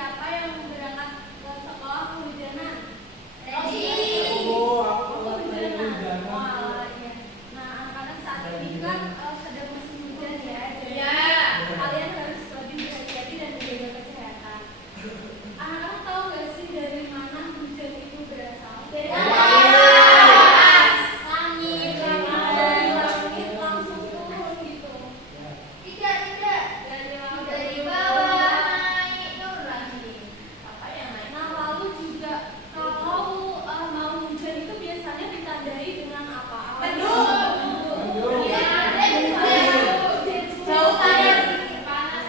siapa yang berangkat ke sekolah kehujanan? Ready. Kehujanan. Wah, iya. Nah, anak-anak saat ini kan sedang musim hujan ya. Jadi kalian harus lebih berhati-hati dan menjaga kesehatan. Anak-anak tahu nggak sih dari mana hujan itu berasal? Dari atas. Langit. Dari langit langsung turun gitu. Tidak. Dari bawah naik turun lagi. Apa yang naik? Nah, lalu juga kalau mau hujan itu biasanya ditandai dengan apa? Mendung. Iya, Jauh panas.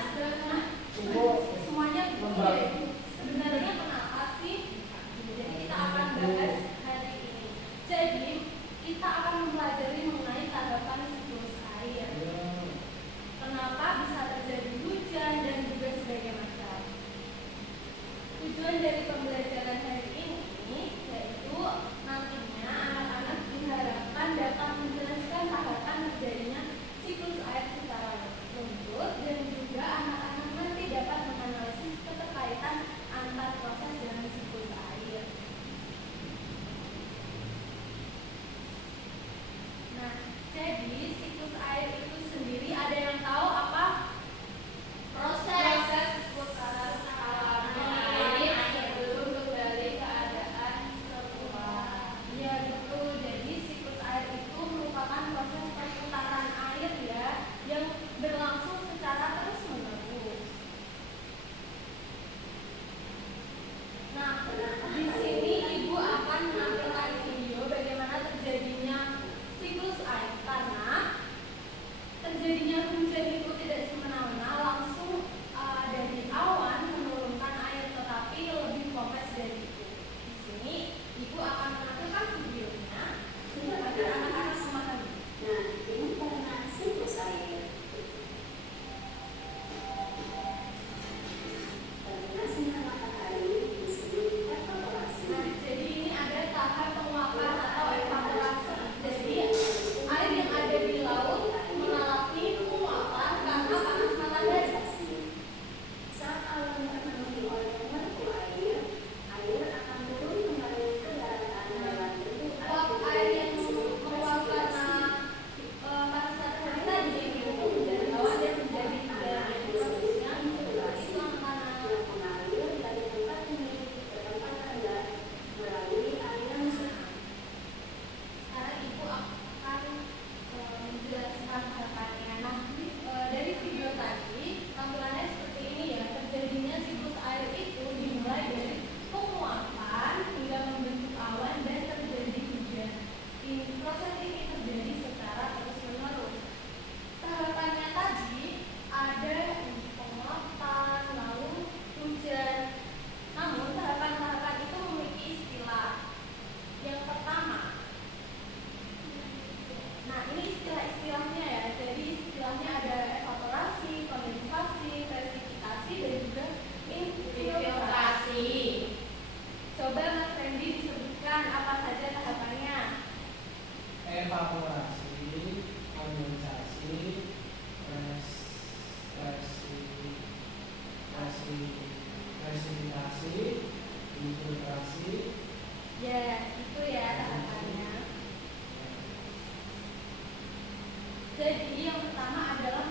Semuanya begitu. Sebenarnya kenapa sih? Jadi kita akan bahas hari ini. Jadi kita akan mempelajari mengenai tanggapan siklus air. Kenapa bisa terjadi hujan dan juga sebagainya macam. Tujuan dari pembelajaran hari ini yaitu nantinya anak-anak diharapkan dapat menjelaskan tahapan terjadinya siklus air secara runtut dan juga anak-anak nanti dapat menganalisis keterkaitan antar proses dalam siklus air. Nah, jadi siklus air itu sendiri ada yang tahu apa? Proses putaran alami sebelum kembali keadaan semula. Iya betul. Jadi siklus air itu merupakan proses perputaran air ya yang berlangsung secara terus-menerus. Nah, di sini Ibu akan menampilkan video bagaimana terjadinya siklus air karena terjadinya hujan itu tidak semena-mena langsung dari awan menurunkan air, tetapi lebih kompleks dari itu. Di sini Ibu akan menampilkan videonya agar anak-anak memahami. Nah, ini karena siklus air. Terminasinya matahari disebut evaporasi. Nah, jadi ini ada tahap penguapan atau evaporasi. Jadi air yang ada di laut mengalami penguapan karena panas matahari. Saat awan terpenuhi oleh molekul air, air akan turun kembali ke daratan dalam bentuk Uap air yang menguap karena panas matahari tadi itu dari awan dan menjadi dari prosesnya itu karena yang mengalir dari tempat tinggi ke tempat rendah melalui aliran sungai. sekarang Ibu akan menjelaskan tahapannya. Nah, dari video tadi tampilannya seperti ini ya. Terjadinya siklus air itu dimulai dari penguapan hingga membentuk awan dan terjadi hujan. Proses ini terjadi secara terus-menerus. Tahapannya tadi ada penguapan, lalu hujan. Namun tahapan-tahapan itu memiliki istilah. Yang pertama, nah ini istilah-istilahnya ya. Jadi istilahnya ada evaporasi, kondensasi, presipitasi dan juga infiltrasi. Coba Mas Randy disebutkan apa saja tahapannya. Evaporasi, kondensasi, presipitasi, infiltrasi. Ya, itu ya tahapannya. Jadi yang pertama adalah